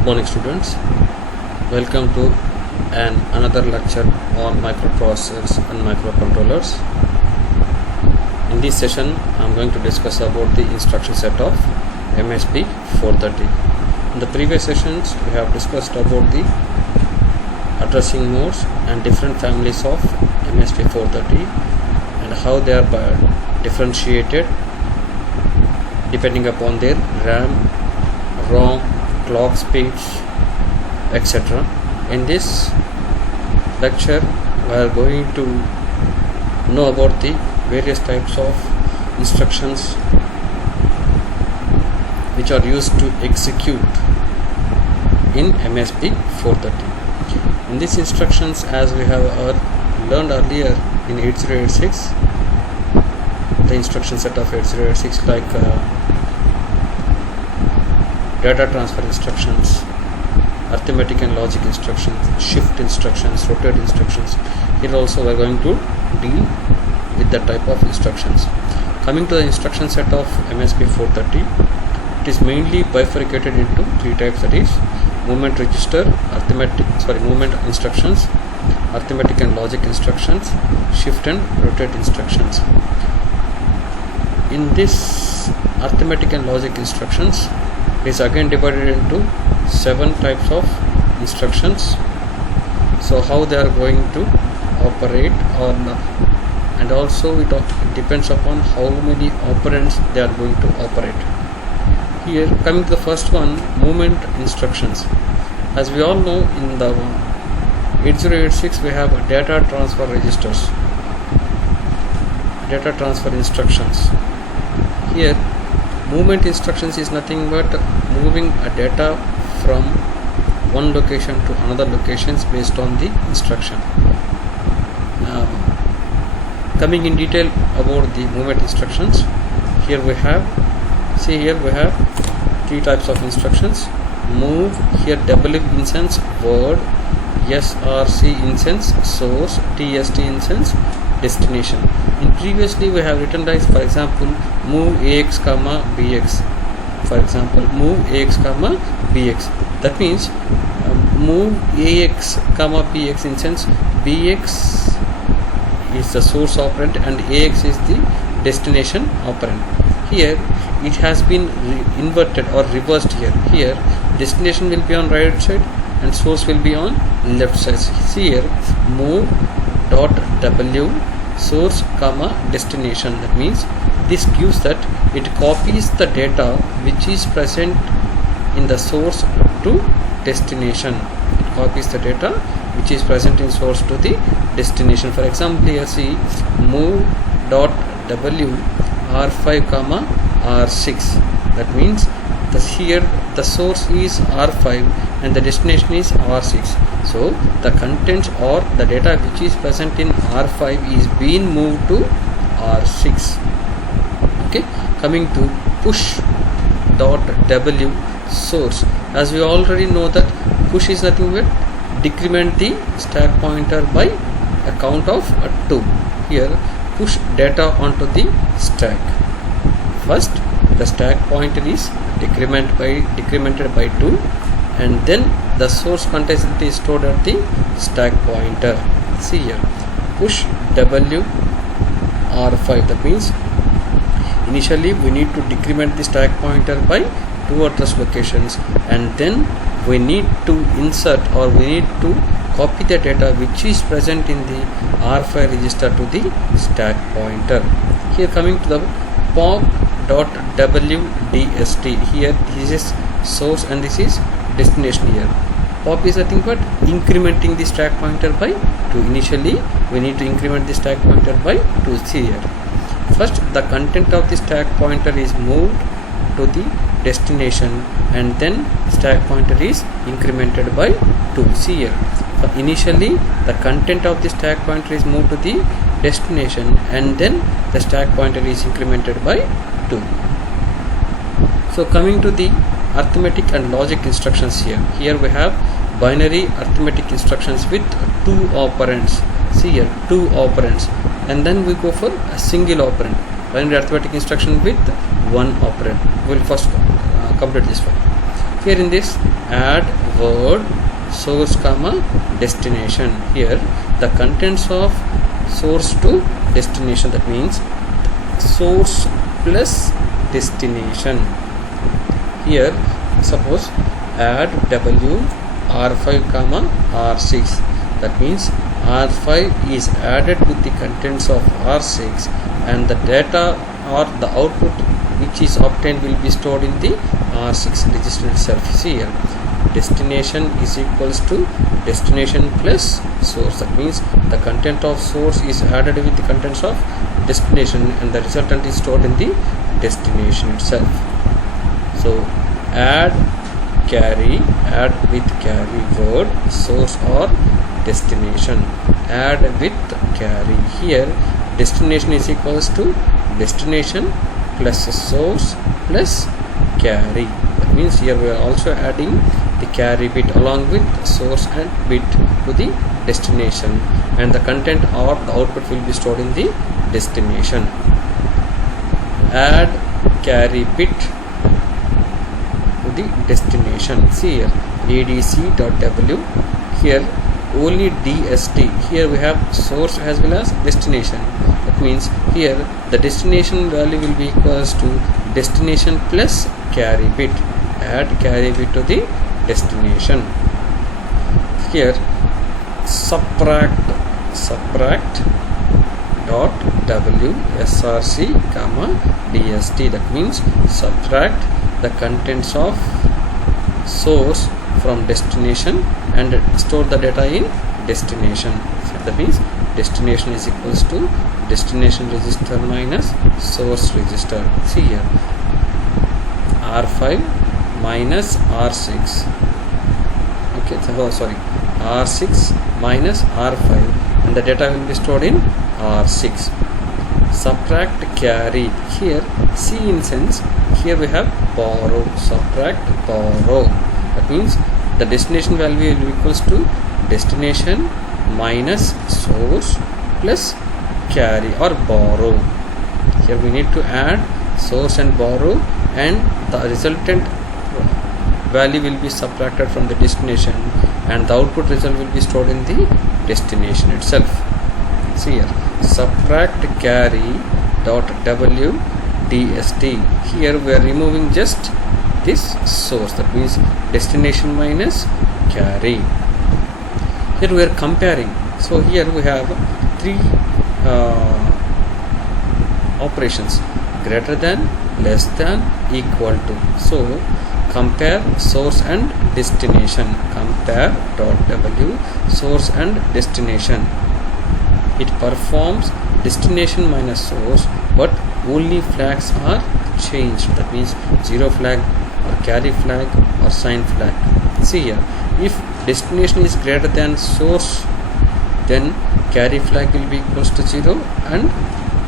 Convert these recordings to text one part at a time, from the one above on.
Good morning, students. Welcome to another lecture on microprocessors and microcontrollers. In this session, I am going to discuss about the instruction set of MSP 430. In the previous sessions, we have discussed about the addressing modes and different families of MSP 430 and how they are differentiated depending upon their RAM, ROM, clock speeds, etc. In this lecture, we are going to know about the various types of instructions which are used to execute in MSP 430. In these instructions, as we have learned earlier in 8086, the instruction set of 8086 like data transfer instructions, arithmetic and logic instructions, shift instructions, rotate instructions. Here also we are going to deal with that type of instructions. Coming to the instruction set of MSP 430, it is mainly bifurcated into three types, that is movement register, movement instructions, arithmetic and logic instructions, shift and rotate instructions. In this arithmetic and logic instructions, it is again divided into 7 types of instructions. So how they are going to operate and also it depends upon how many operands they are going to operate. Here coming to the first one, movement instructions. As we all know, in the 8086 we have data transfer registers, data transfer instructions. Here movement instructions is nothing but moving a data from one location to another locations based on the instruction. Now, coming in detail about the movement instructions, here we have three types of instructions. Move, here W instance, word, SRC instance, source, TST instance, destination. In previously we have written like, for example, move AX comma BX. For example, move AX comma BX. That means move AX comma BX instance. BX is the source operand and AX is the destination operand. Here it has been inverted or reversed here. Here destination will be on right side and source will be on left side. See here, move dot W source comma destination. That means this gives that it copies the data which is present in the source to destination. It copies the data which is present in source to the destination. For example, here see move dot W R5 comma R6. That means here the source is R5 and the destination is R6. So the contents or the data which is present in R5 is being moved to R6. Okay, coming to push dot W source. As we already know that push is nothing but decrement the stack pointer by a count of 2. Here push data onto the stack. First the stack pointer is decremented by 2 and then the source content is stored at the stack pointer. See here, push W R5. That means initially we need to decrement the stack pointer by 2 address locations and then we need to insert or we need to copy the data which is present in the R5 register to the stack pointer. Here coming to the pop dot WDST. Here this is source and this is destination. Here pop is nothing but incrementing the stack pointer by 2. Initially we need to increment the stack pointer by 2. See here, first the content of the stack pointer is moved to the destination and then stack pointer is incremented by 2. See here, initially the content of the stack pointer is moved to the destination and then the stack pointer is incremented by 2. So coming to the arithmetic and logic instructions, here we have binary arithmetic instructions with 2 operands. See here, 2 operands, and then we go for a single operand. Binary arithmetic instruction with 1 operand. We will first complete this one. Here in this, add word source comma destination. Here the contents of source to destination, that means source plus destination. Here suppose add w r5 comma r6, that means r5 is added with the contents of r6 and the data or the output which is obtained will be stored in the r6 register itself. See here, destination is equals to destination plus source, that means the content of source is added with the contents of destination and the resultant is stored in the destination itself. So add with carry word source or destination, add with carry. Here destination is equals to destination plus source plus carry, that means here we are also adding the carry bit along with source and bit to the destination and the content or the output will be stored in the destination. Add carry bit to the destination. See here, adc.w, here only dst, here we have source as well as destination, that means here the destination value will be equals to destination plus carry bit. Add carry bit to the destination. Here subtract dot w src comma dst, that means subtract the contents of source from destination and store the data in destination. That means destination is equals to destination register minus source register. See here, r5 minus r6, okay, r6 minus r5 and the data will be stored in r6. Subtract carry, here C instance, here we have borrow, subtract borrow, that means the destination value will be equals to destination minus source plus carry or borrow. Here we need to add source and borrow and the resultant value will be subtracted from the destination and the output result will be stored in the destination itself. See here, subtract carry dot w dst, here we are removing just this source, that means destination minus carry. Here we are comparing, so here we have three operations: greater than, less than, equal to. So compare source and destination, compare dot w source and destination. It performs destination minus source, but only flags are changed, that means zero flag or carry flag or sign flag. See here, if destination is greater than source, then carry flag will be equals to 0 and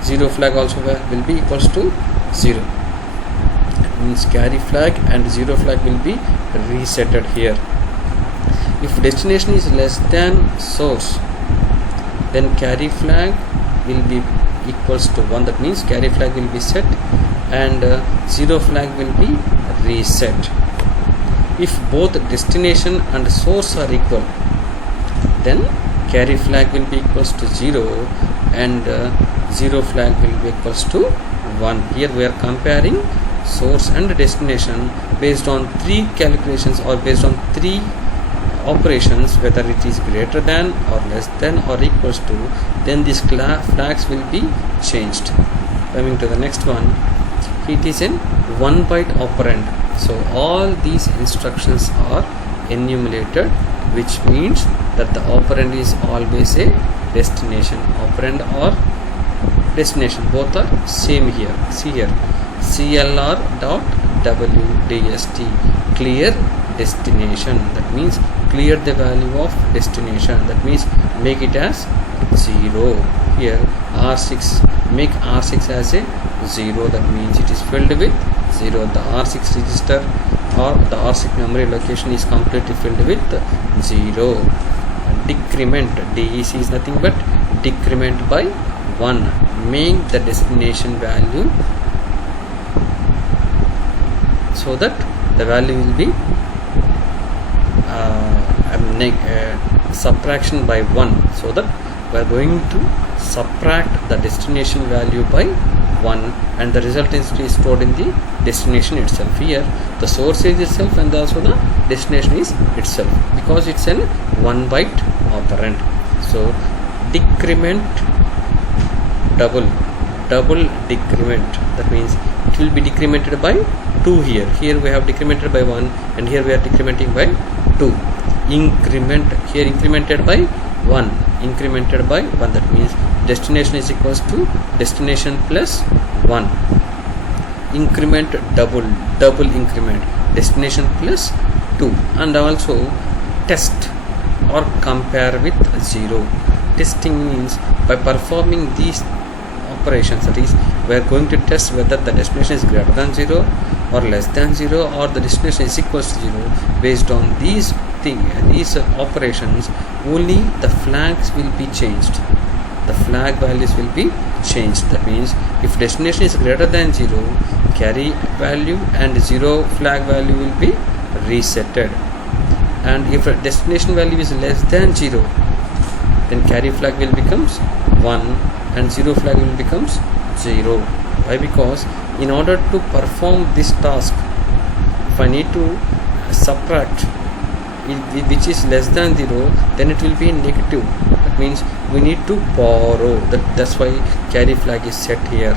zero flag also will be equals to 0. That means carry flag and zero flag will be resetted here. If destination is less than source, then carry flag will be equals to 1, that means carry flag will be set and zero flag will be reset. If both destination and source are equal, then carry flag will be equals to 0 and zero flag will be equals to 1. Here we are comparing source and destination based on 3 calculations or based on 3 operations, whether it is greater than or less than or equals to, then these flags will be changed. Coming to the next one, it is in 1 byte operand. So all these instructions are enumerated, which means that the operand is always a destination. Operand or destination, both are same here. See here, clr dot wdst, clear destination, that means clear the value of destination, that means make it as 0. Here r6, make r6 as a 0, that means it is filled with 0. The r6 register or the r6 memory location is completely filled with 0. Decrement, DEC is nothing but decrement by 1, make the destination value so that the value will be subtraction by 1, so that we are going to subtract the destination value by 1 and the result is stored in the destination itself. Here the source is itself and also the destination is itself, because it's an 1 byte operand. So decrement double decrement, that means it will be decremented by 2 here. Here we have decremented by 1 and here we are decrementing by 2. Increment, here incremented by 1, incremented by 1, that means destination is equals to destination plus 1. Increment double increment, destination plus 2. And also test or compare with 0. Testing means by performing these operations, that is we are going to test whether the destination is greater than 0 or less than 0 or the destination is equals to 0. Based on these operations, only the flags will be changed, the flag values will be changed. That means if destination is greater than 0, carry value and 0 flag value will be resetted, and if a destination value is less than 0, then carry flag will becomes 1 and 0 flag will becomes 0. Why? Because in order to perform this task, if I need to subtract which is less than 0, then it will be negative. That means we need to borrow. That's why carry flag is set here.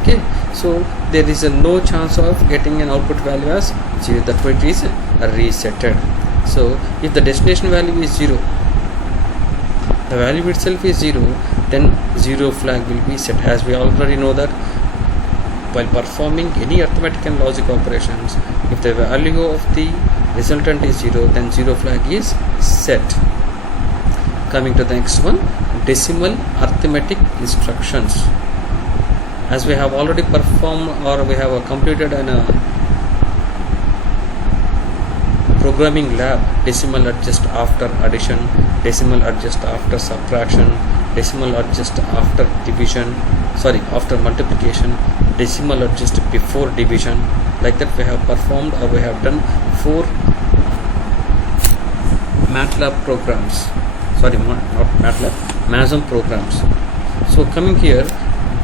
Okay, so there is no chance of getting an output value as 0. That's why it is resetted. So if the destination value is 0, the value itself is 0, then 0 flag will be set. As we already know that while performing any arithmetic and logic operations, if the value of the resultant is 0, then 0 flag is set. Coming to the next one, decimal arithmetic instructions. As we have already performed or we have completed an programming lab, decimal adjust after addition, decimal adjust after subtraction, decimal adjust after division, after multiplication, decimal adjust before division. Like that we have performed or we have done 4 MATLAB programs, not MATLAB, MASM programs. So coming here,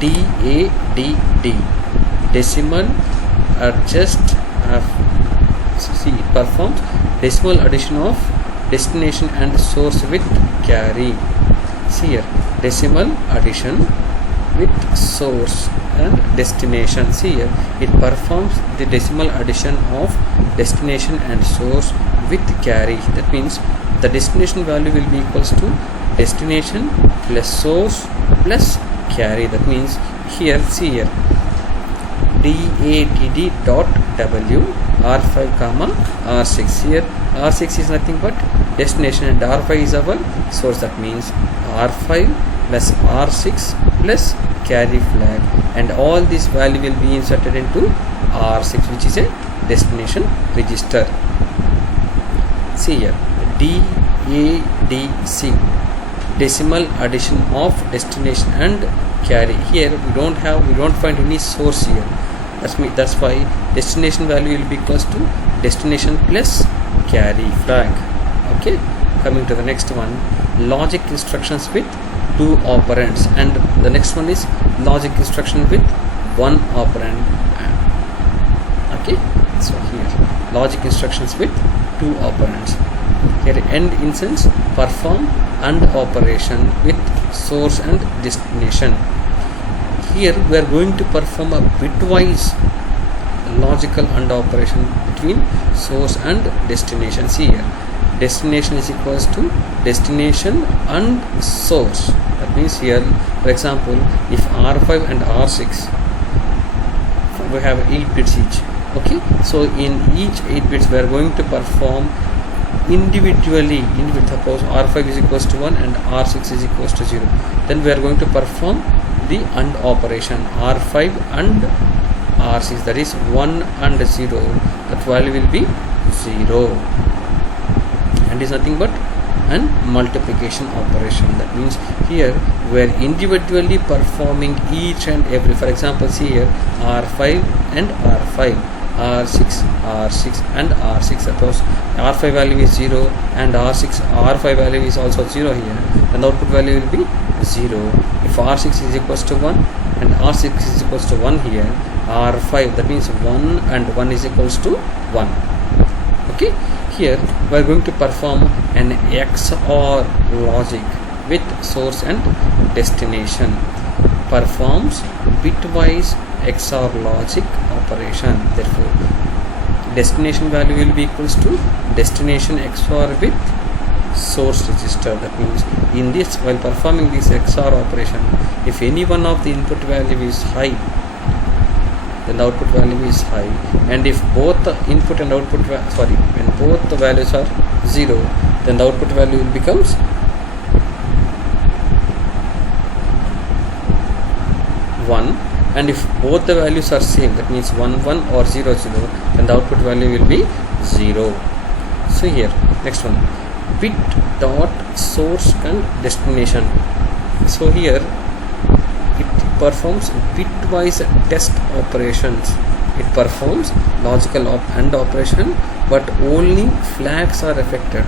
DADD, decimal adjust, it performs decimal addition of destination and source with carry. See here, decimal addition with source and destination. See here, it performs the decimal addition of destination and source with carry. That means the destination value will be equals to destination plus source plus carry. That means here, see here, DADD dot W R5 comma R6. Here R6 is nothing but destination and R5 is our source. That means R5 plus R6 plus carry flag, and all this value will be inserted into R6, which is a destination register. See here, DADC, decimal addition of destination and carry. Here we don't find any source here. That's why destination value will be equals to destination plus carry flag. Okay, coming to the next one, logic instructions with 2 operands, and the next one is logic instruction with 1 operand. Okay, so here logic instructions with 2 operands. Here end instance, perform AND operation with source and destination. Here we are going to perform a bitwise logical AND operation between source and destination. See here, destination is equals to destination and source. That means here, for example, if R5 and R6, we have 8 bits each. Okay, so in each 8 bits we are going to perform individually. Suppose R5 is equals to 1 and R6 is equals to 0, then we are going to perform the AND operation, R5 and R6, that is 1 and 0, that value will be 0, and is nothing but an multiplication operation. That means here we are individually performing each and every. For example, see here, R5 and R5, R6 R6 and R6. Suppose R5 value is 0 and R5 value is also 0 here, then the output value will be 0. If R6 is equals to 1 and R6 is equals to 1 here, R5, that means 1 and 1 is equals to 1. Okay, here we are going to perform an XOR logic with source and destination. Performs bitwise XOR logic operation. Therefore, destination value will be equals to destination XOR with source register. That means in this, while performing this XOR operation, if any one of the input value is high, then the output value is high, and if both the input and output when both the values are 0, then the output value will becomes 1, and if both the values are same, that means 1 1 or 0 0, then the output value will be 0. So here, next one, bit dot source and destination. So here it performs bitwise test operations. It performs logical AND operation, but only flags are affected.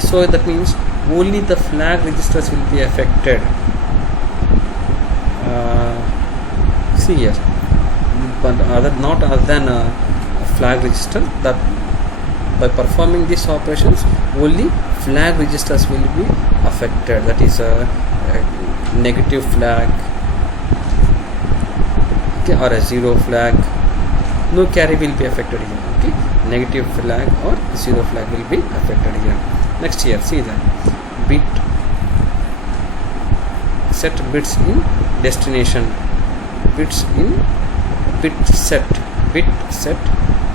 So that means only the flag registers will be affected. See here, but not other than a flag register, that by performing these operations only flag registers will be affected. That is a negative flag, okay, or a 0 flag. No carry will be affected here. Okay, negative flag or 0 flag will be affected here. Next here, see that bit set bits in destination, bits in bit set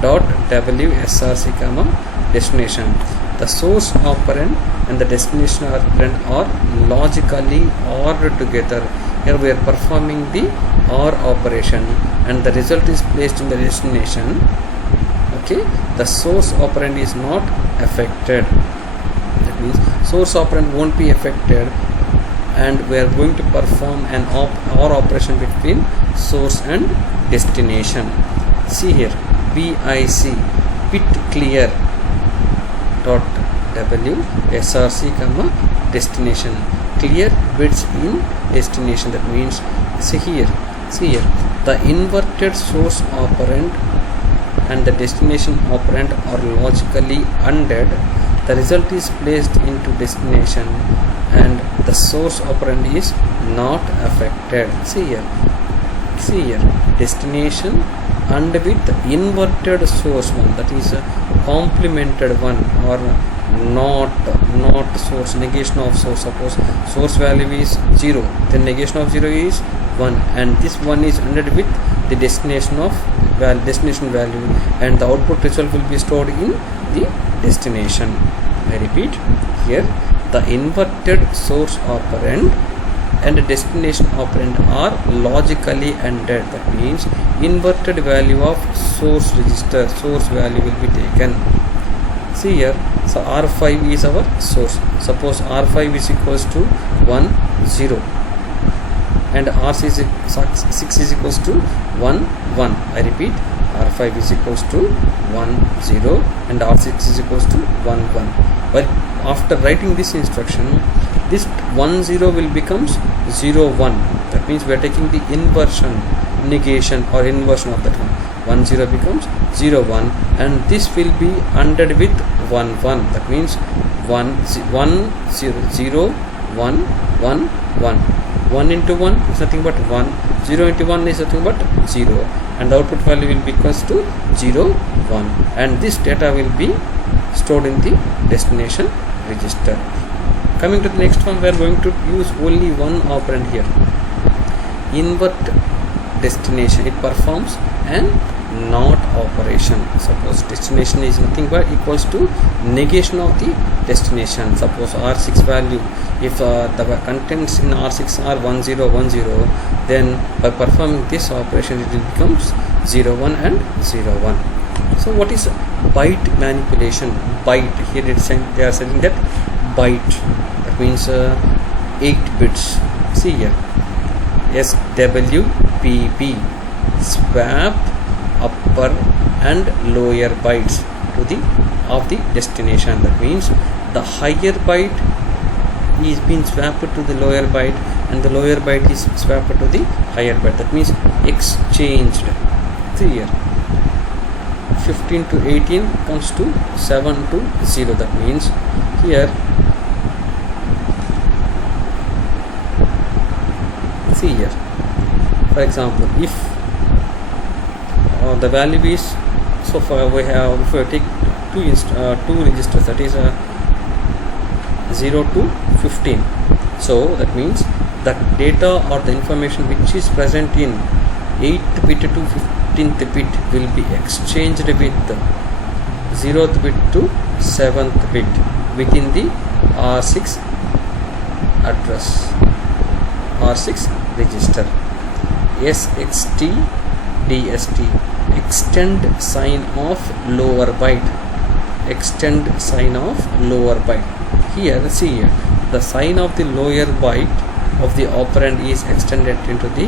dot WSRC comma destination. The source operand and the destination operand are logically ORed together. Here we are performing the OR operation and the result is placed in the destination. Okay, the source operand is not affected. That means source operand won't be affected, and we are going to perform an OR operation between source and destination. See here, BIC bit clear dot WSRC comma destination. Clear bits in destination. That means see here, the inverted source operand and the destination operand are logically ANDed. The result is placed into destination and the source operand is not affected. See here, destination and with inverted source one, that is a complemented one, or not source, negation of source. Suppose source value is 0, then negation of 0 is 1, and this 1 is ANDed with the destination value, and the output result will be stored in the destination. I repeat, here the inverted source operand and destination operand are logically ANDed. That means inverted value of source register, source value will be taken. See here, so R5 is our source. Suppose R5 is equals to 1 0 and R6 is equals to 1 1. I repeat, R5 is equals to 1 0 and R6 is equals to 1 1. But after writing this instruction, this 1 0 will becomes 0 1. That means we are taking the inversion, negation or inversion of that one. 1 0 becomes 0 1, and this will be ANDed with 1 1. That means 1 0 0 1 1 1. 1 into 1 is nothing but 1. 0 into 1 is nothing but 0, and the output value will be equals to 0 1, and this data will be stored in the destination register. Coming to the next one, we are going to use only one operand here. Invert destination. It performs an NOT operation. Suppose destination is nothing but equals to negation of the destination. Suppose R6 value, if the contents in R6 are 1 0 1 0, then by performing this operation it will becomes 0 1 and 0 1. So what is byte manipulation? Byte, here they are saying that byte, that means 8 bits. See here, SWPB, swap upper and lower bytes to the of the destination. That means the higher byte is being swapped to the lower byte and the lower byte is swapped to the higher byte. That means exchanged. See here, 15 to 18 comes to 7 to 0. That means here, see here, for example, if the value is, so far we have, if we take two registers, that is 0 to 15. So that means the data or the information which is present in 8th bit to 15th bit will be exchanged with 0th bit to 7th bit within the R6 address, R6 register. SXT DST, extend sign of lower byte, extend sign of lower byte. Here, see here, the sign of the lower byte of the operand is extended into the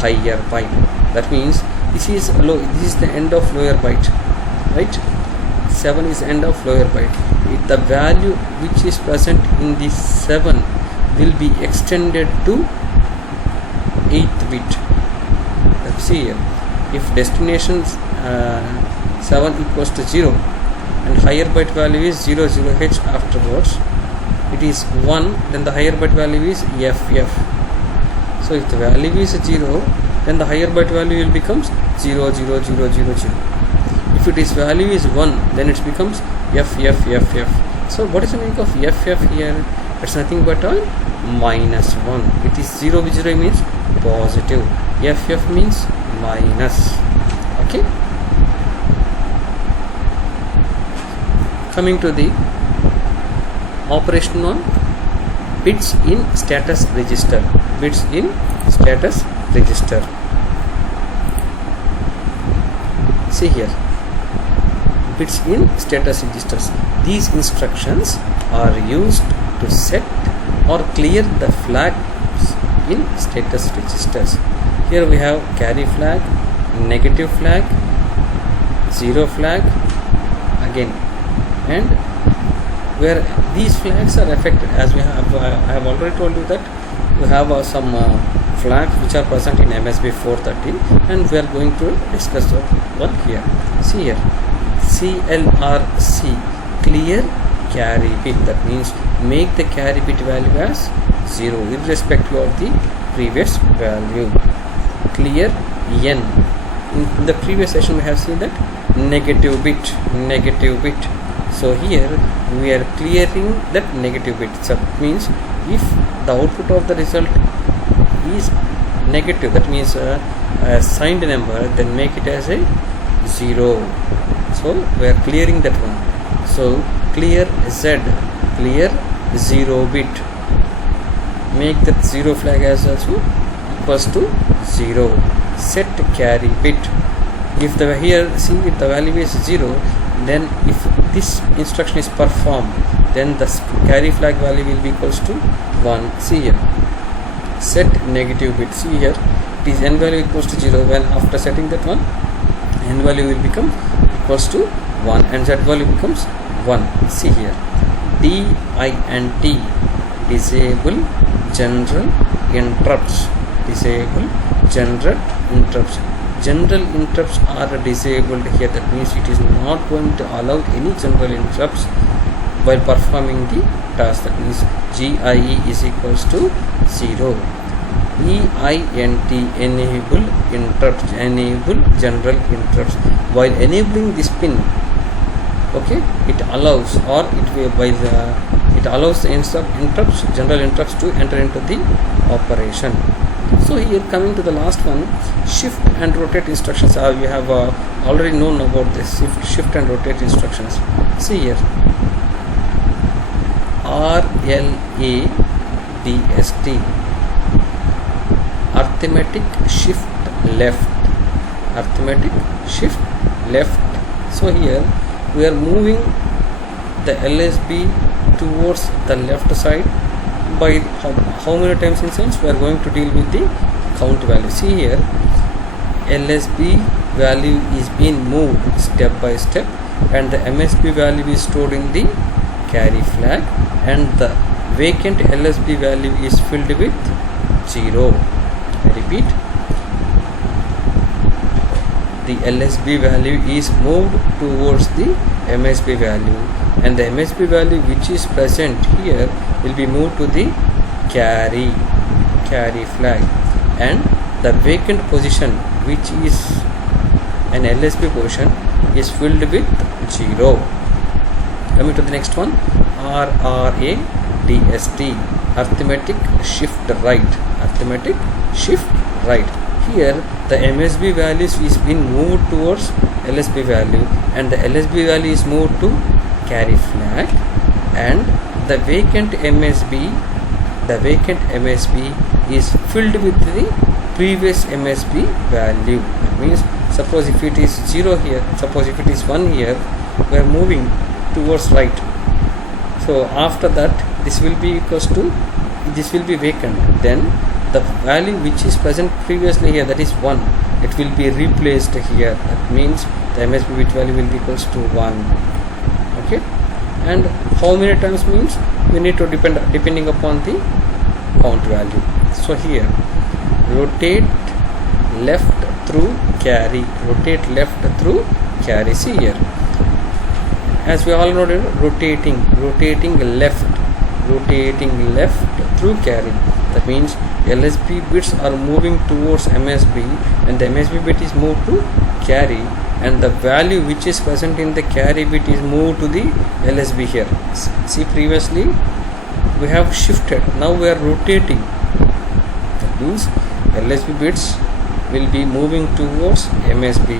higher byte. That means this is the end of lower byte, right? 7 is end of lower byte. The value which is present in the 7 will be extended to 8th bit. Let's see here, if destination 7 equals to 0 and higher byte value is 00H afterwards, it is 1, then the higher byte value is FF. So if the value is 0, then the higher byte value will becomes 00000. If it is value is 1, then it becomes FFFF. So what is the meaning of FF here? It's nothing but a -1. It is 0 which means positive. FF means minus. Okay. Coming to the operation on bits in status register. Bits in status register. See here, bits in status registers. These instructions are used to set or clear the flags in status registers. Here we have carry flag, negative flag, zero flag again, and where these flags are affected, as we have I have already told you that we have some flags which are present in MSB 430, and we are going to discuss one here. See here, CLRC, clear carry bit. That means make the carry bit value as 0 irrespective of the previous value. Clear N. In the previous session we have seen that negative bit. So here we are clearing that negative bit. So it means if the output of the result is negative, that means a signed number, then make it as a 0. So we are clearing that one. So clear Z, clear 0 bit, make that 0 flag as also equals to 0. Set carry bit. If the here see if the value is 0, then if this instruction is performed, then the carry flag value will be equals to 1. See here, set negative bit. See here, it is n value equals to 0. When after setting that one, n value will become equals to 1 and z value becomes 1. See here, DINT, disable general interrupts. Disable general interrupts. General interrupts are disabled here. That means it is not going to allow any general interrupts while performing the task. That means GIE is equals to 0. EINT, enable interrupts, enable general interrupts. While enabling this pin, okay, it allows or it will it allows the interrupts, general interrupts to enter into the operation. So here coming to the last one, shift and rotate instructions. We have already known about this shift and rotate instructions. See here, RLADST, arithmetic shift left, arithmetic shift left. So here we are moving the LSB towards the left side. By how many times in sense we are going to deal with the count value. See here, LSB value is being moved step by step, and the MSB value is stored in the carry flag, and the vacant LSB value is filled with 0. I repeat, the LSB value is moved towards the MSB value, and the MSB value which is present here will be moved to the carry flag, and the vacant position which is an LSB position is filled with 0. Coming to the next one, RRA DST, arithmetic shift right. Here the MSB values is being moved towards LSB value, and the LSB value is moved to carry flag, and the vacant MSB is filled with the previous MSB value. That means, suppose if it is 0 here, suppose if it is 1 here, we are moving towards right. So after that, this will be vacant. Then the value which is present previously here, that is 1, it will be replaced here. That means the MSB bit value will be equals to 1. Okay, and how many times means we need to depending upon the count value. So here, rotate left through carry. See here, as we all know, rotating left through carry. That means LSB bits are moving towards MSB, and the MSB bit is moved to carry, and the value which is present in the carry bit is moved to the LSB here. See, previously we have shifted, now we are rotating. That means LSB bits will be moving towards MSB,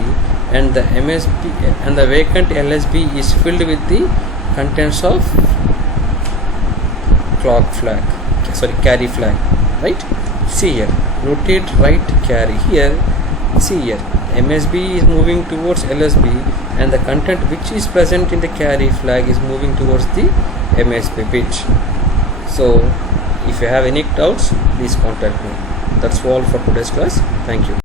and the vacant LSB is filled with the contents of carry flag, right? See here, rotate right carry. Here, see here, MSB is moving towards LSB, and the content which is present in the carry flag is moving towards the MSB bit. So if you have any doubts, please contact me. That's all for today's class. Thank you.